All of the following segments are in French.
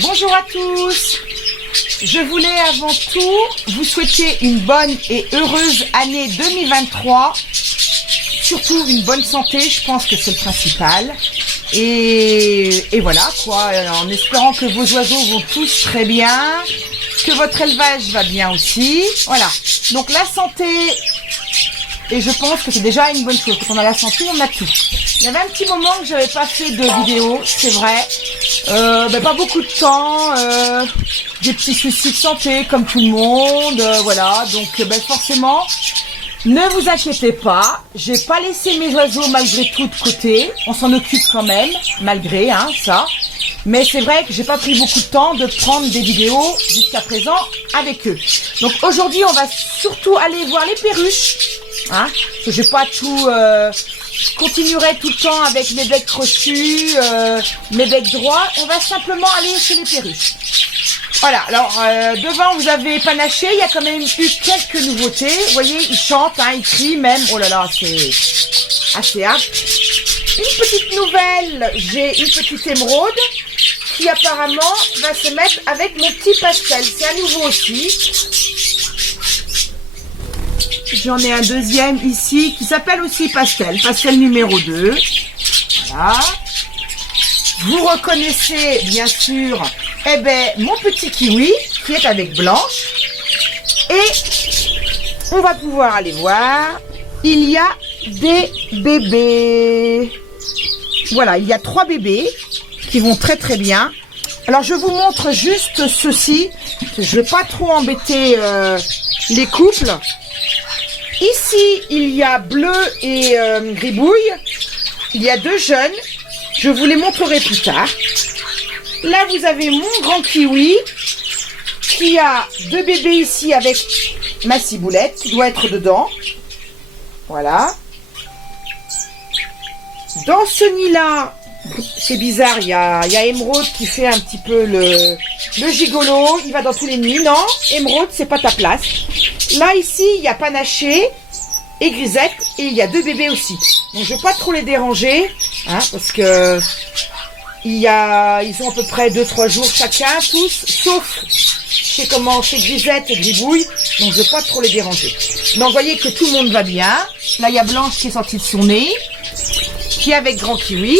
Bonjour à tous. Je voulais avant tout vous souhaiter une bonne et heureuse année 2023. Surtout une bonne santé, je pense que c'est le principal. Et voilà quoi, en espérant que vos oiseaux vont tous très bien, que votre élevage va bien aussi. Voilà, donc la santé, et je pense que c'est déjà une bonne chose. Quand on a la santé, on a tout. Il y avait un petit moment que j'avais pas fait de vidéo, c'est vrai. Pas beaucoup de temps, des petits soucis de santé comme tout le monde, voilà. Donc forcément, ne vous inquiétez pas, j'ai pas laissé mes oiseaux malgré tout de côté. On s'en occupe quand même, malgré ça. Mais c'est vrai que j'ai pas pris beaucoup de temps de prendre des vidéos jusqu'à présent avec eux. Donc aujourd'hui, on va surtout aller voir les perruches. Parce que j'ai pas tout... je continuerai tout le temps avec mes becs crochus, mes becs droits. On va simplement aller chez les perruches. Voilà, alors devant vous avez Panaché, il y a quand même eu quelques nouveautés. Vous voyez, il chante, il crie même. Oh là là, c'est assez hâte. Une petite nouvelle, j'ai une petite émeraude qui apparemment va se mettre avec mon petit pastel. C'est à nouveau aussi. J'en ai un deuxième ici qui s'appelle aussi pastel. Pastel numéro 2. Voilà. Vous reconnaissez bien sûr mon petit kiwi qui est avec Blanche. Et on va pouvoir aller voir. Il y a des bébés. Voilà, il y a 3 bébés qui vont très très bien. Alors je vous montre juste ceci. Je ne vais pas trop embêter les couples. Ici, il y a Bleu et Gribouille. Il y a 2 jeunes. Je vous les montrerai plus tard. Là, vous avez mon grand kiwi qui a 2 bébés ici avec ma ciboulette qui doit être dedans. Voilà. Dans ce nid-là, c'est bizarre, il y a Émeraude qui fait un petit peu le gigolo. Il va dans tous les nids. Non, Émeraude, c'est pas ta place. Là, ici, il y a Panaché et Grisette. Et il y a 2 bébés aussi. Donc, je ne vais pas trop les déranger. Parce que ils ont à peu près 2-3 jours chacun, tous. Sauf chez Grisette et Gribouille. Donc, je ne vais pas trop les déranger. Donc, vous voyez que tout le monde va bien. Là, il y a Blanche qui est sortie de son nez. Qui est avec Grand Kiwi.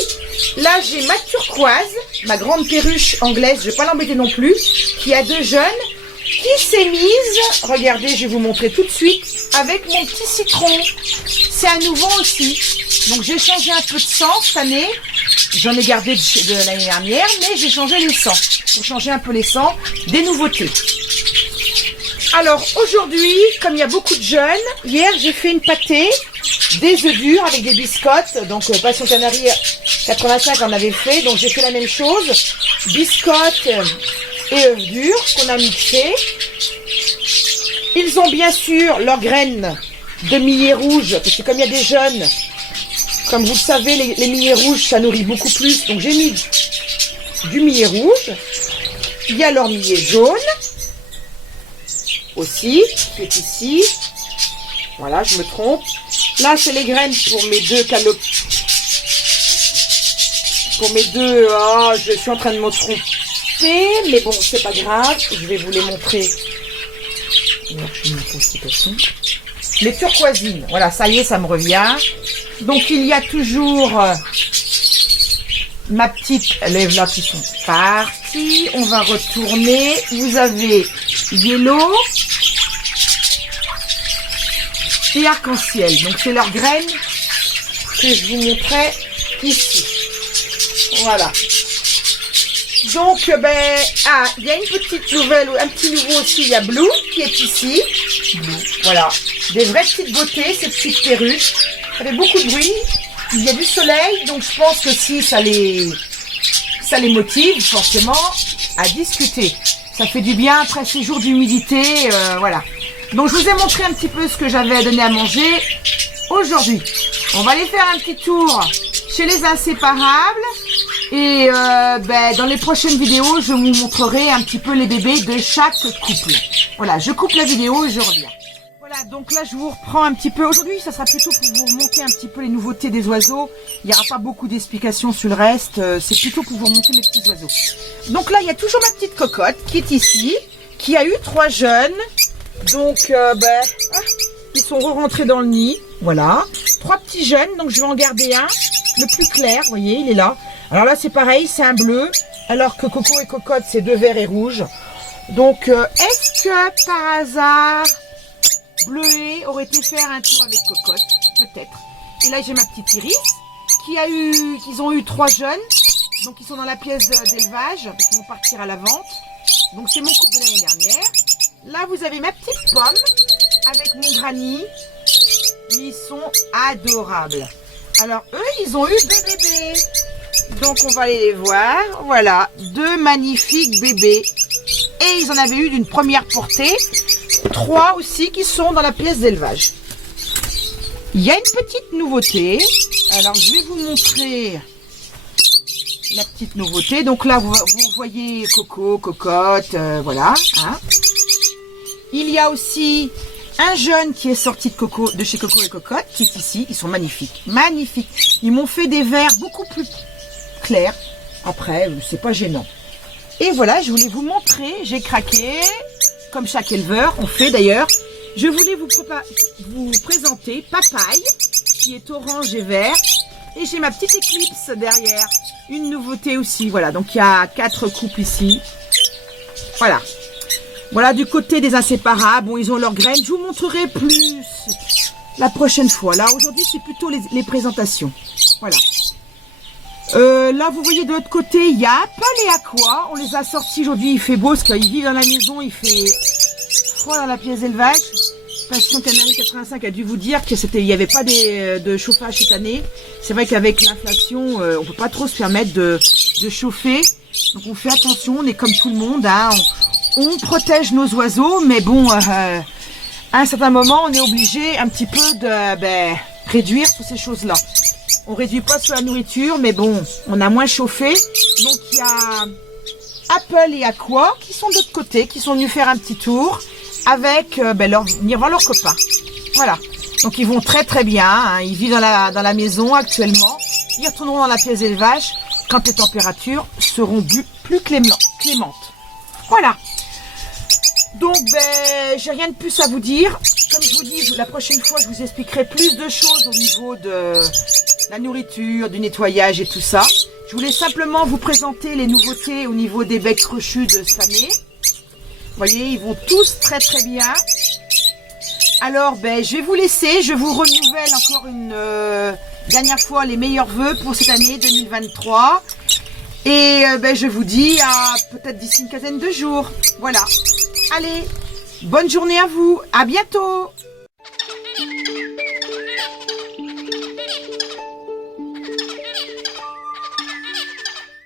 Là, j'ai ma turquoise, ma grande perruche anglaise, je ne vais pas l'embêter non plus, qui a 2 jeunes, qui s'est mise, regardez, je vais vous montrer tout de suite, avec mon petit citron. C'est un nouveau aussi. Donc, j'ai changé un peu de sang cette année. J'en ai gardé de l'année dernière, mais j'ai changé les sangs. Pour changer un peu les sangs, des nouveautés. Alors, aujourd'hui, comme il y a beaucoup de jeunes, hier, j'ai fait une pâtée, des œufs durs avec des biscottes. Donc, Passion Canarie 85 en avait fait. Donc, j'ai fait la même chose. Biscottes et œufs durs qu'on a mixés. Ils ont bien sûr leurs graines de millet rouge. Parce que comme il y a des jeunes, comme vous le savez, les millets rouges, ça nourrit beaucoup plus. Donc, j'ai mis du millet rouge. Il y a leur millet jaune aussi, qui est ici. Voilà, je me trompe. Là, c'est les graines pour mes 2 calopes. Pour mes 2... je suis en train de me tromper. Mais bon, c'est pas grave. Je vais vous les montrer. Les turquoisines. Voilà, ça y est, ça me revient. Donc, il y a toujours ma petite lève-là qui sont parties. On va retourner. Vous avez Yellow et arc-en-ciel. Donc, c'est leurs graines que je vous montrais ici. Voilà. Donc, il y a une petite nouvelle, un petit nouveau aussi, il y a Blue qui est ici. Voilà. Des vraies petites beautés, ces petites perruches. Ça fait beaucoup de bruit. Il y a du soleil, donc je pense que si ça les motive forcément à discuter. Ça fait du bien après ces jours d'humidité, voilà. Donc je vous ai montré un petit peu ce que j'avais à donner à manger aujourd'hui. On va aller faire un petit tour chez les inséparables. Et dans les prochaines vidéos, je vous montrerai un petit peu les bébés de chaque couple. Voilà, je coupe la vidéo et je reviens. Voilà. Voilà, donc là je vous reprends un petit peu. Aujourd'hui, ça sera plutôt pour vous remonter un petit peu les nouveautés des oiseaux. Il n'y aura pas beaucoup d'explications sur le reste. C'est plutôt pour vous remonter mes petits oiseaux. Donc là, il y a toujours ma petite cocotte qui est ici, qui a eu 3 jeunes. Donc, ils sont rentrés dans le nid. Voilà, 3 petits jeunes. Donc je vais en garder un, le plus clair. Vous voyez, il est là. Alors là, c'est pareil, c'est un bleu. Alors que Coco et Cocotte, c'est 2 verts et rouges. Donc, est-ce que par hasard, Bleuet aurait été faire un tour avec Cocotte? Peut-être. Et là, j'ai ma petite Iris, qu'ils ont eu 3 jeunes. Donc, ils sont dans la pièce d'élevage, parce qu'ils vont partir à la vente. Donc, c'est mon couple de l'année dernière. Là, vous avez ma petite Pomme, avec mon Granny. Ils sont adorables. Alors, eux, ils ont eu 2 bébés. Donc, on va aller les voir. Voilà, 2 magnifiques bébés. Et ils en avaient eu d'une première portée. 3 aussi qui sont dans la pièce d'élevage. Il y a une petite nouveauté. Alors, je vais vous montrer la petite nouveauté. Donc là, vous voyez Coco, Cocotte, voilà. Hein. Il y a aussi un jeune qui est sorti de chez Coco et Cocotte, qui est ici. Ils sont magnifiques. Magnifiques. Ils m'ont fait des verres beaucoup plus clairs. Après, c'est pas gênant. Et voilà, je voulais vous montrer. J'ai craqué. Comme chaque éleveur, on fait d'ailleurs. Je voulais vous présenter Papaye, qui est orange et vert. Et j'ai ma petite Éclipse derrière. Une nouveauté aussi. Voilà, donc il y a 4 couples ici. Voilà. Voilà du côté des inséparables. Bon, ils ont leurs graines. Je vous montrerai plus la prochaine fois. Là, aujourd'hui, c'est plutôt les présentations. Voilà. Là, vous voyez de l'autre côté, il y a Apple et Aqua. On les a sortis aujourd'hui. Il fait beau parce qu'ils vivent dans la maison. Il fait froid dans la pièce d'élevage. Passion Canarie 85 a dû vous dire que il n'y avait pas de chauffage cette année. C'est vrai qu'avec l'inflation, on peut pas trop se permettre de chauffer. Donc on fait attention. On est comme tout le monde. Hein. On protège nos oiseaux, mais bon, à un certain moment, on est obligé un petit peu de réduire toutes ces choses-là. On réduit pas sur la nourriture, mais bon, on a moins chauffé. Donc, il y a Apple et Aqua qui sont de l'autre côté, qui sont venus faire un petit tour avec venir voir leurs copains. Voilà. Donc, ils vont très très bien. Hein. Ils vivent dans la maison actuellement. Ils retourneront dans la pièce d'élevage quand les températures seront plus clémentes. Voilà. Donc, j'ai rien de plus à vous dire. Comme je vous dis, la prochaine fois, je vous expliquerai plus de choses au niveau de la nourriture, du nettoyage et tout ça. Je voulais simplement vous présenter les nouveautés au niveau des becs crochus de cette année. Vous voyez, ils vont tous très très bien. Alors, je vais vous laisser. Je vous renouvelle encore une dernière fois les meilleurs vœux pour cette année 2023. Et je vous dis à peut-être d'ici une quinzaine de jours. Voilà. Allez, bonne journée à vous. À bientôt.